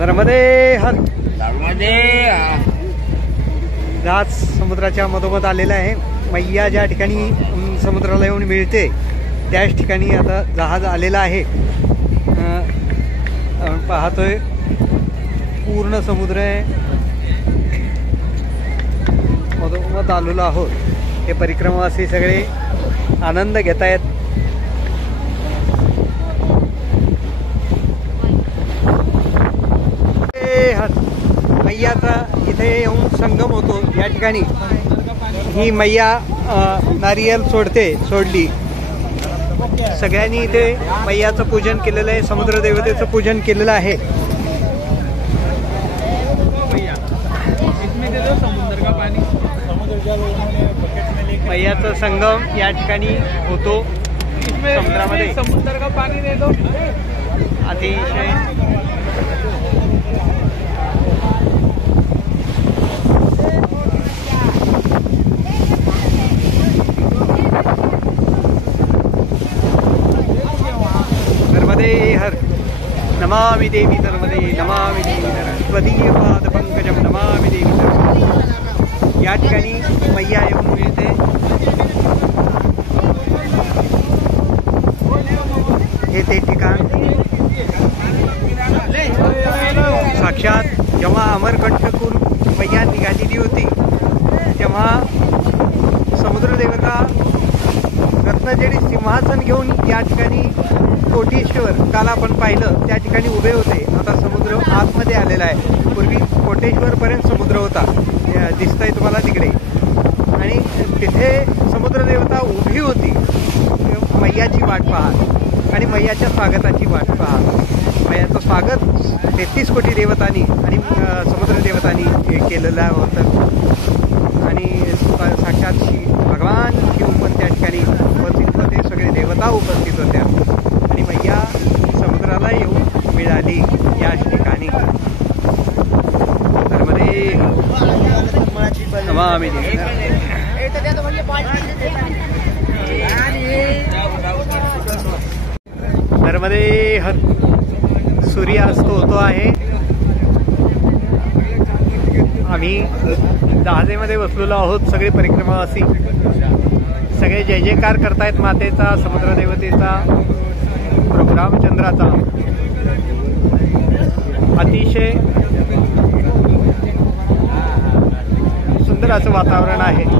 नर्मदे हर. नर्मदे. जहाज समुद्राच्या मधोमध आलेला आहे. मैया ज्या ठिकाणी समुद्राला येऊन मिळते त्याच ठिकाणी आता जहाज आलेला आहे. पाहतोय पूर्ण समुद्र आहे, मधोमध आलेलो आहोत. हे परिक्रमावासी सगळे आनंद घेत आहेत. मैयाचा इथे येऊन संगम होतो. या ठिकाणी ही मैया नारियल सोडली. सगळ्यांनी इथे मैयाचं पूजन केलेलं आहे, समुद्र देवतेचं पूजन केलेलं आहे. मैयाचा संगम या ठिकाणी होतो समुद्रामध्ये. समुद्र का पाणी दे दो. अतिशय नर्मदे हर. नमामि देवी नर्मदे, नमामि देवी नर्मदे, त्वदीय पाद पंकजम नमामि देवी नर्मदे. या ठिकाणी मैया येऊन मिळते. हे ते ठिकाण साक्षात जेव्हा अमरकंटकून मैया निघालेली होती तेव्हा समुद्र देवता रत्नजडी सिंहासन घेऊन या ठिकाणी कोटेश्वर, काल आपण पाहिलं त्या ठिकाणी उभे होते. आता समुद्र आतमध्ये आलेला आहे. पूर्वी कोटेश्वर पर्यंत समुद्र होता, दिसतंय तुम्हाला तिकडे. आणि तिथे समुद्र देवता उभी होती मैयाची वाट पाहत आणि मैयाच्या स्वागताची वाट पाहत. मैयाचं स्वागत 33 कोटी देवतांनी आणि समुद्र देवतांनी केलेलं होतं. आणि साक्षात भगवान शिव पण त्या ठिकाणी उपस्थित होते, सगळे देवता उपस्थित होत्या. आणि मैया समुद्राला येऊन मिळाली या ठिकाणी. नर्मदे नमामि देवी. नर्मदे हर. सूर्यास्त होतो आहे. आम्ही जहाजेमध्ये बसलेलो आहोत. सगळे परिक्रमावासी सगळे जय जयकार करतायत मातेचा, समुद्र देवतेचा, प्रभू रामचंद्राचा. अतिशय सुंदर असं वातावरण आहे.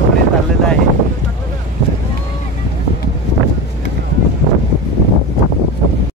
पुढे चाललेला आहे.